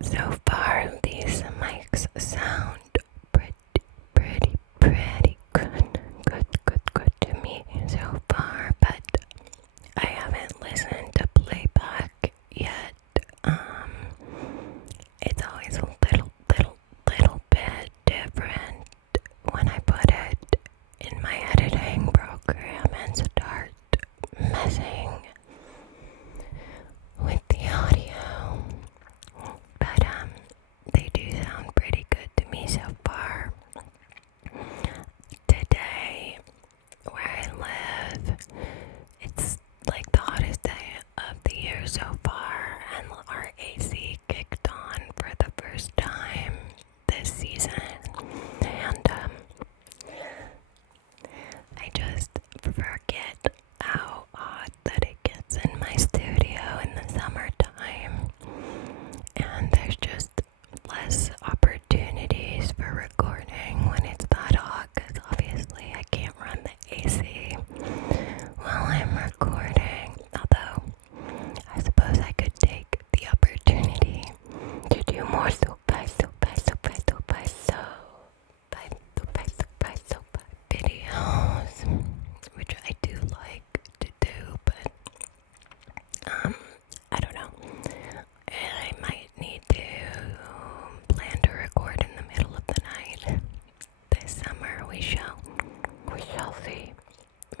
So far, these mics sound pretty good to me so far, but I haven't listened to playback yet. It's always a little bit different when I put it in my editing program and start messing with the audio. But they do sound pretty good to me so far. Today, where I live, it's like the hottest day of the year so far, and our AC kicked on for the first time this season. And I just forget how hot that it gets in my studio in the summertime, and there's just less opportunities for recording when it's that hot, because obviously I can't run the AC while I'm recording. Although I suppose I could take the opportunity to do more videos, which I do like to do, but I don't know. I might need to plan to record in the middle of the night this summer. We shall see.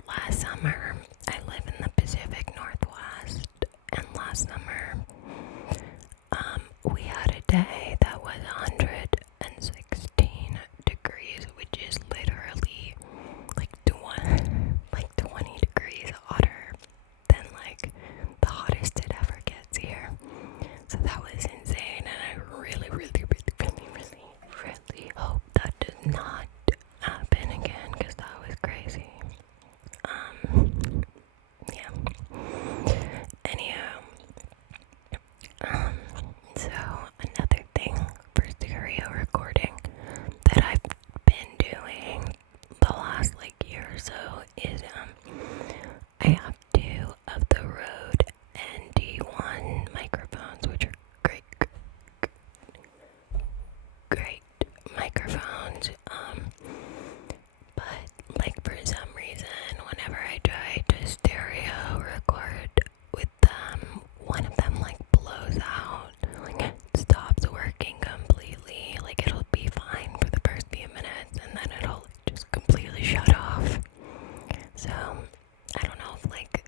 Last summer, I live in the Pacific Northwest, and last summer, we had a day that was 116 degrees, which is literally like 20 degrees hotter than like the hottest it ever gets here. So that was insane, and I really hope that does not happen again, because that was crazy. Yeah. Anyhow, so another thing for stereo recording that I've been doing the last like year or so is I have two of the Rode ND1 microphones, which are great microphones. But like for some reason, whenever I try to stereo record with them, one of them like blows out, like it stops working completely. Like it'll be fine for the first few minutes, and then it'll just completely shut off. So I don't know if like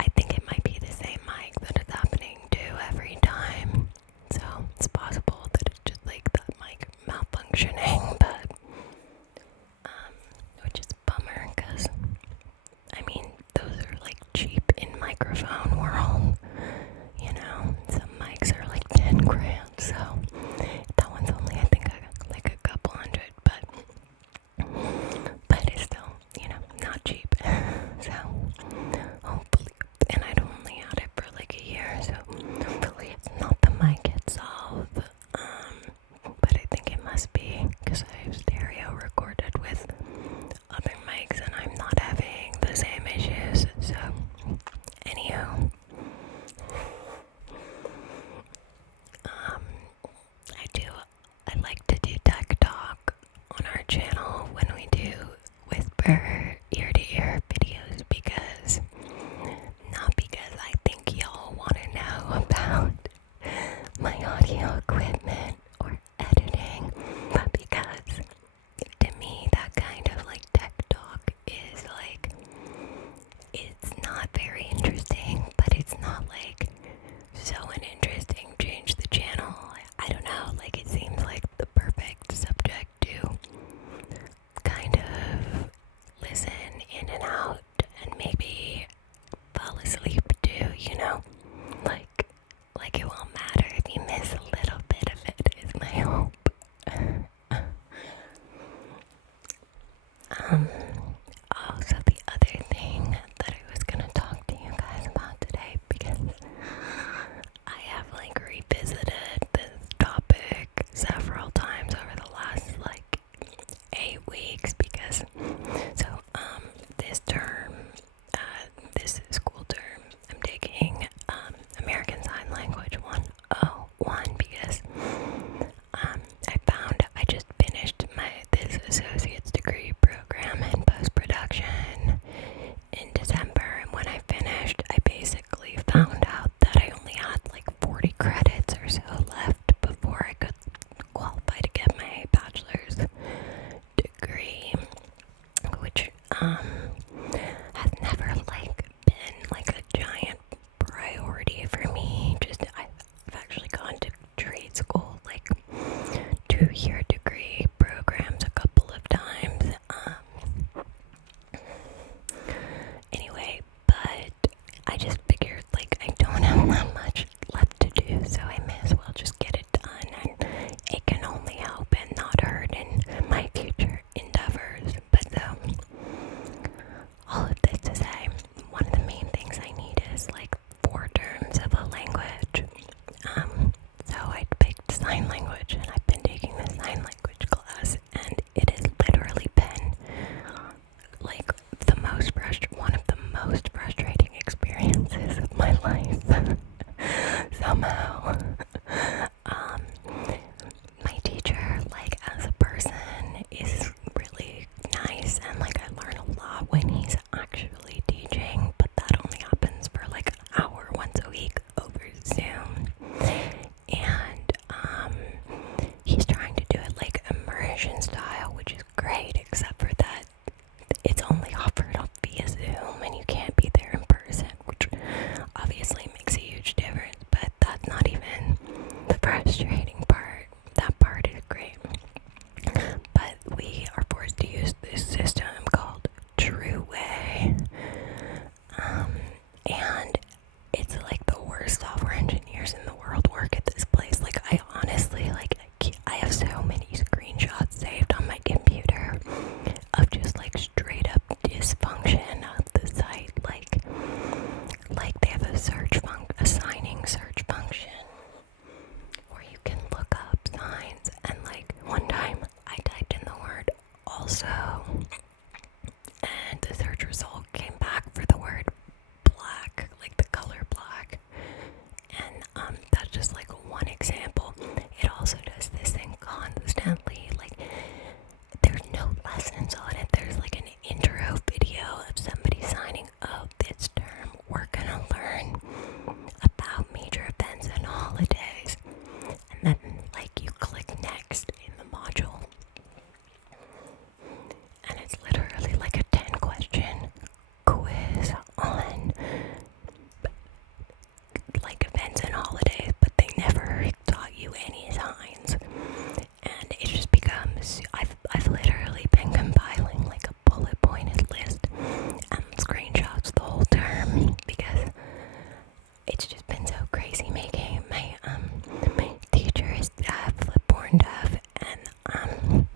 I think it might be the same mic that it's happening to every time. So it's possible that it's just like that mic malfunction sign language, and I've been taking the sign language class, and it has literally been like one of the most frustrating experiences of my life. Somehow. My teacher, like, as a person, is really nice, and like I learn a lot when he's actually teaching, but that only happens for like an hour once a week over Zoom. And he's trying to do it like immersion style, which is great, except for that it's only offered up via Zoom and you can't be there in person, which obviously makes a huge difference, but that's not even the frustrating part. That part is great. But we are forced to use this system called 𝗔𝗯𝗖𝗲𝗁, and it's like the worst software engineers in the world work at this place. Like, I honestly, like, I have so many screenshots saved on my computer of just like straight up dysfunction of the site. Like they have a signing search function where you can look up signs, and like one time I typed in the word also, and the search result came back for the word black, like the color black. And that's just like one example. It also does this thing constantly. Like, there's no lessons on it. There's like an intro video of somebody signing, oh, this term we're gonna learn about major events and holidays, and then like you click next in the module, and it's literally like a 10-question quiz on like events and holidays, but they never taught you any signs. And it just becomes, I've literally been compiling like a bullet pointed list and screenshots the whole term, because it's just been so crazy making my teacher is deaf, born deaf, and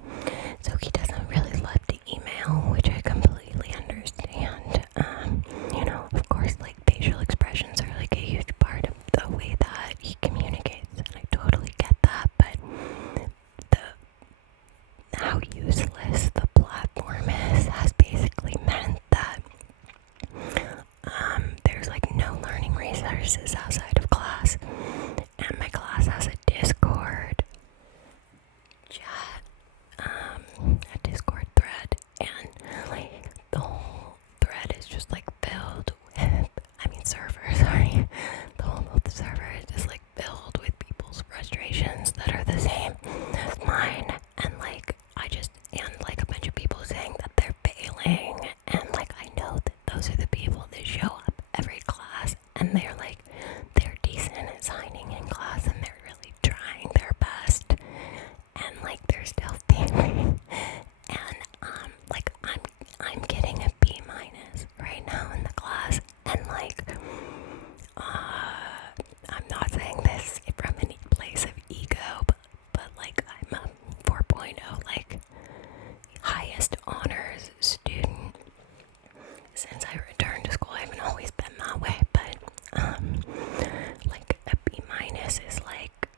so he doesn't really love to email, which I completely understand. You know, of course, like facial expressions are like a huge part of the way that he communicates, and I totally get that, but how useless the platform is has basically meant that there's like no learning resources outside of class, and my class has a Discord chat, a Discord thread, and like the whole thread is just like filled with, server, sorry, the whole server is just like filled with people's frustrations that are the same as mine, and like and like a bunch of people saying that they're failing, and like I know that those are the people that show up every class, and they're decent at signing in class, and they're really trying their best, and like they're still failing, and like I'm getting a B- right now in the class, and like I'm not saying this from any place of ego, but like I'm a 4.0, like highest honors student since I returned to school. I haven't always been that way, but like a B- is like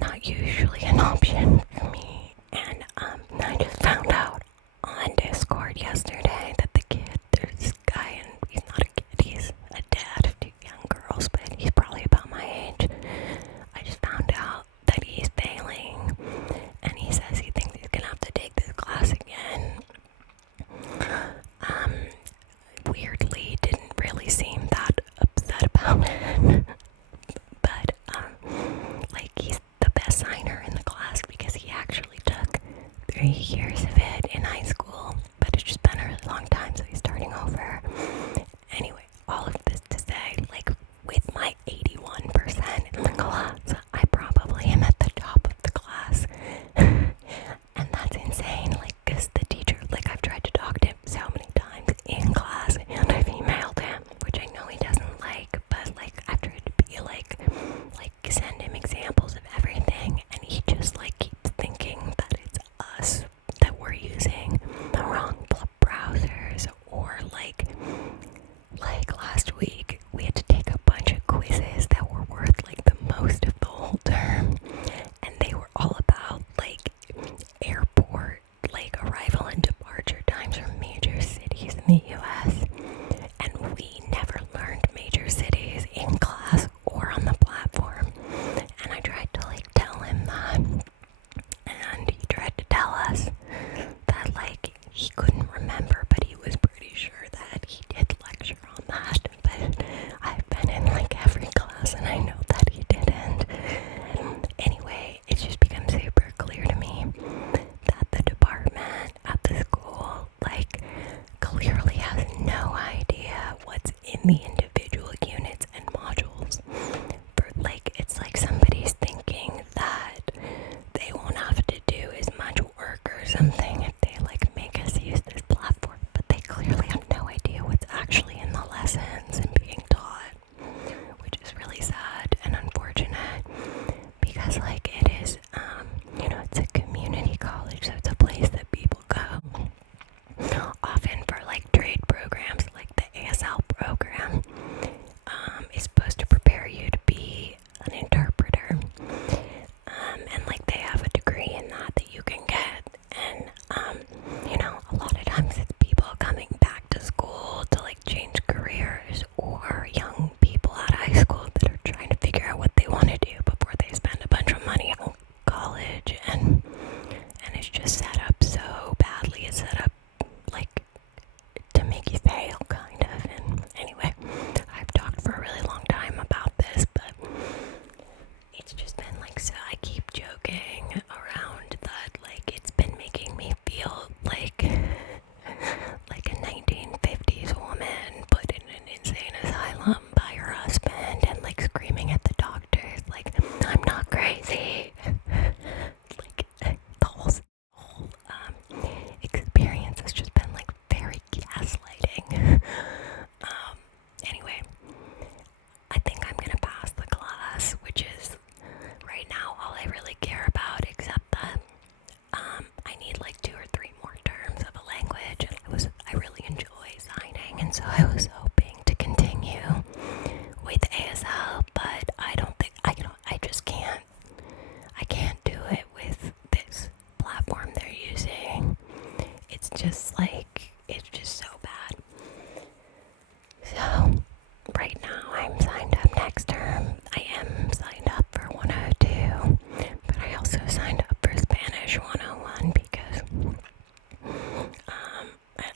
not usually an option for me. And I just found out on Discord yesterday that there's this guy, and he's not a kid, he's a dad of 2 young girls, but he's probably about my age. I just found out that he's failing, and he says he thinks he's gonna have to take this class again. Weirdly didn't really seem that upset about it, but like he's the best signer in the class because he So I keep joking around that, like, it's been making me feel like a 1950s woman put in an insane asylum by her husband and like screaming at the doctors like, I'm not crazy. Like the whole experience has just been like very gaslighting. Anyway, I think I'm gonna pass the class, which is right now all I really care about, except that I need like 2 or 3 more terms of a language, and I really enjoy signing, and so I was hoping to continue with ASL, but I don't think I just can't. I can't do it with this platform they're using. It's just so bad. So right now I'm signed up next term. I am signed up for 102, but I also signed up for Spanish 101 because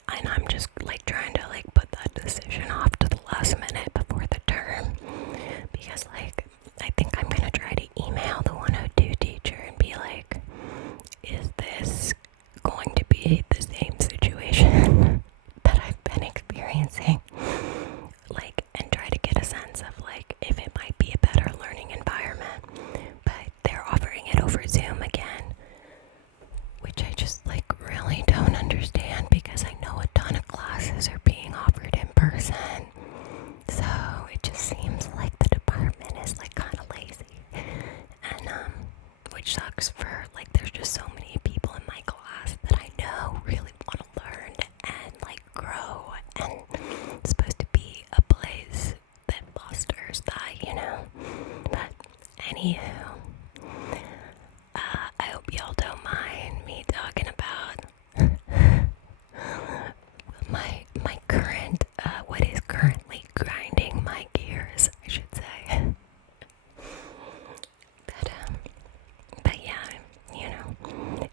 and I'm just like trying to like put that decision off to the last minute before the term, because like I think I'm gonna try to email the 102 teacher and be like, is this going to be the same situation that I've been experiencing? Like, and try to get a sense of like if it might be a better learning environment. But they're offering it over Zoom again, which I just like really don't understand, because I know a ton of classes are being offered in person. So it just seems like the department is like kind of lazy, and which sucks for like there's just so many people in my class that I know really want to learn and like grow, and it's supposed to be a place that fosters that, you know. But anywho, I hope y'all don't mind me talking about my current what is currently grinding my gears, I should say. But yeah, you know,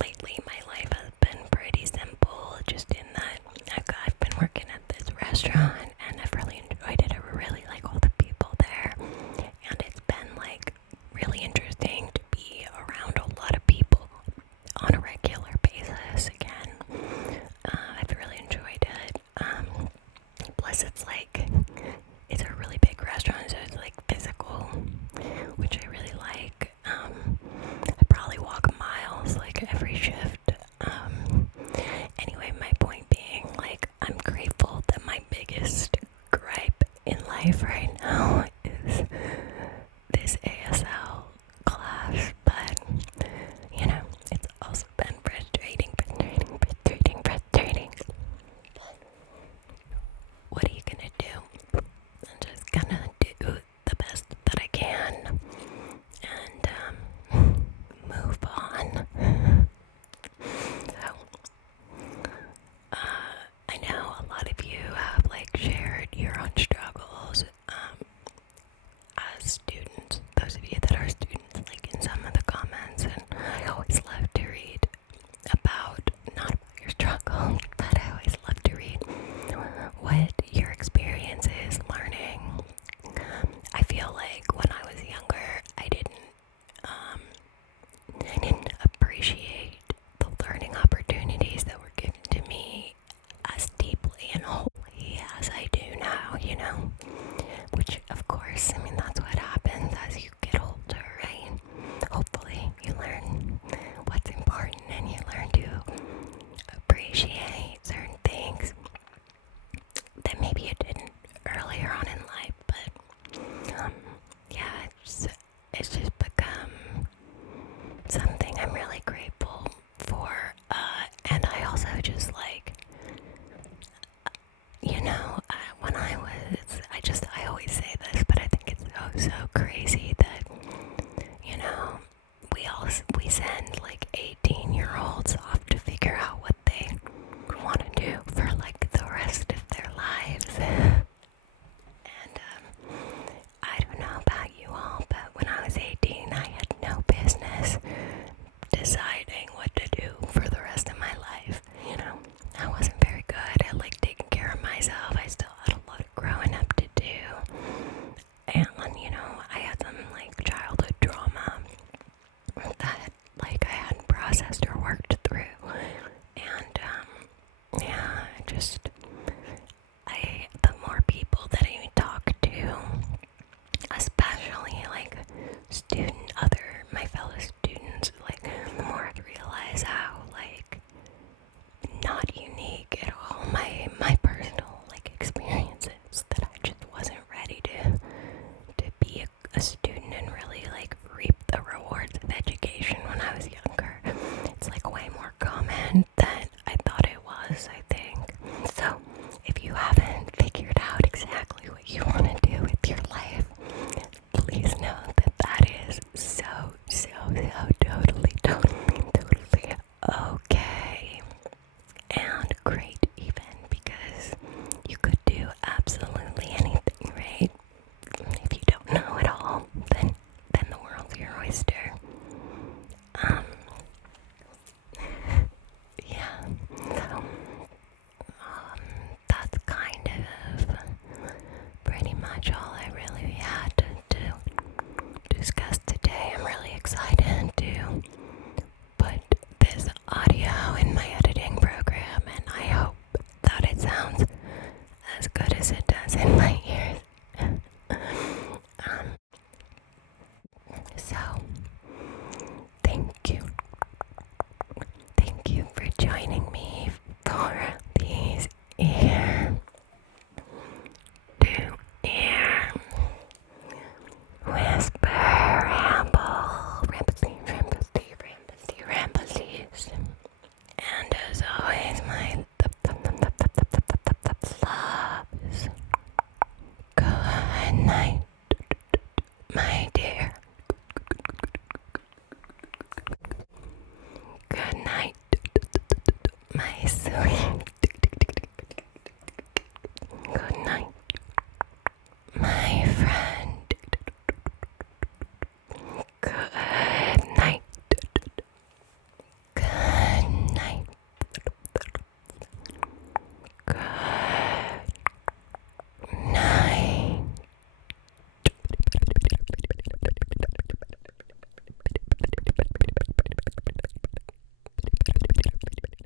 lately my life has been pretty simple, just in that I've been working at this restaurant and I've really enjoyed it. I really like all the people there, and it's been like really interesting to be around a lot of people on a regular basis again. I've really enjoyed it. Plus it's a really big restaurant, so it's like physical, which I really like. I probably walk miles like every shift. Anyway, my point being, like, I'm grateful that my biggest gripe in life right now is this ASL class, but you know, it's also been frustrating. What are you gonna do? I'm just gonna do the best that I can and move on. So, I know a lot of you have like shared your own struggles as students. Those of you that are students, like in some of the comments, and I always love to read about, not about your struggle, but I always love to read what your experience is learning. I feel like when I was younger, I didn't appreciate the learning opportunities that were given to me as deeply and wholly as I do now, you know? Which, of course, I mean, that's what happens as you get older, right? Hopefully, you learn what's important and you learn to appreciate certain things that maybe you didn't earlier on in life, but yeah, it's just become something I'm really grateful for, and I also just like, you know, when I always say this, but I think it's so crazy that, you know, we send like 18-year-olds off to figure out what they want to do for like the rest of their lives. And I don't know about you all, but when I was 18, I had no business deciding what to do for the rest of my life. You know, I wasn't very good at like taking care of myself. I still had a lot of growing up to do, and you know, I had some like childhood trauma so